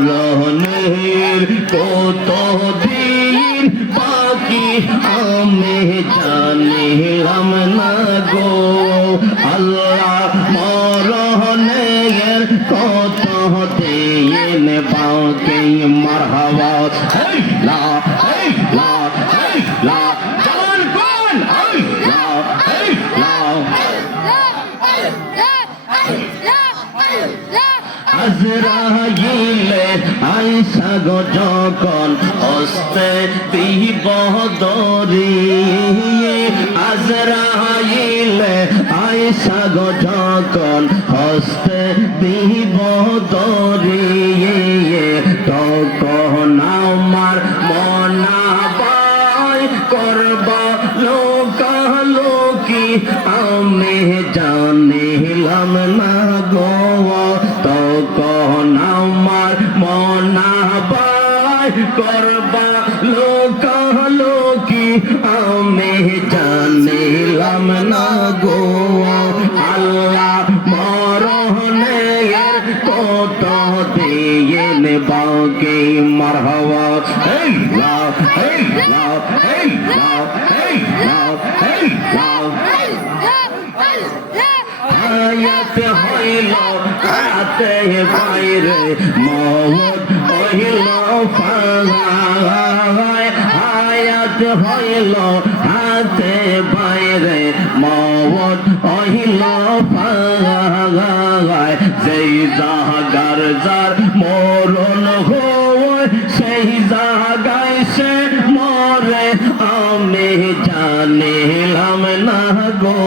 মরণের কতদিন বাকি আমি জানিলাম না গো আল্লাহ। মরণের কতদিন বাকি মারহাবা লা লা লা জান কোন লা লা আজরাইলে আইসা গো যখন হস্তে দিব দরি, আজরাইলে আইসা গো যখন হস্তে দিব দরি, তখন আমার মনা পায় করব লোকালোকি আমি জানিলাম না গো, তখন আমার মনা পায় করবা লোকালোকি আমি জানিলাম না গো আল্লাহ। মরণের কত দিন বাকি মারহাবা লা লা লা লা আয়াত হইল হাতে বাইরে মওত হইল ফাগায়, আয়াত হইল হাতে বাইরে মওত হইল ফাগায়, যেই জাগার যার মরণ হয় সেই জাগায় সে মরে আমি জানিলাম না গো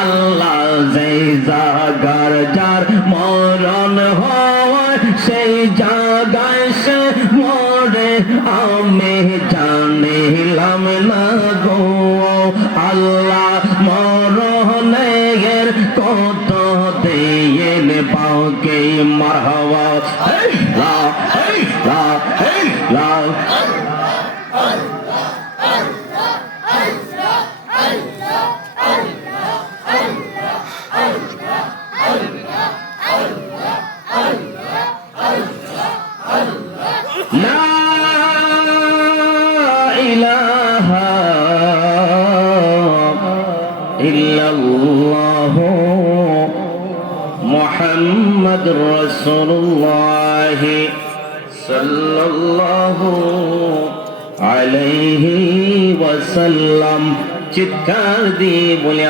আল্লাহ। যেই জাগার যার মরণ হয় সেই জাগায় সে মরে আমি জানিলাম না গো আল্লাহ। মরণের কত দিন বাকি মারহাবা লা লা লা লা ইলাহা ইল্লাল্লাহ মুহাম্মাদুর রাসূলুল্লাহ সাল্লাল্লাহু আলাইহি ওয়াসাল্লাম। চিৎকার দিয়ে বলে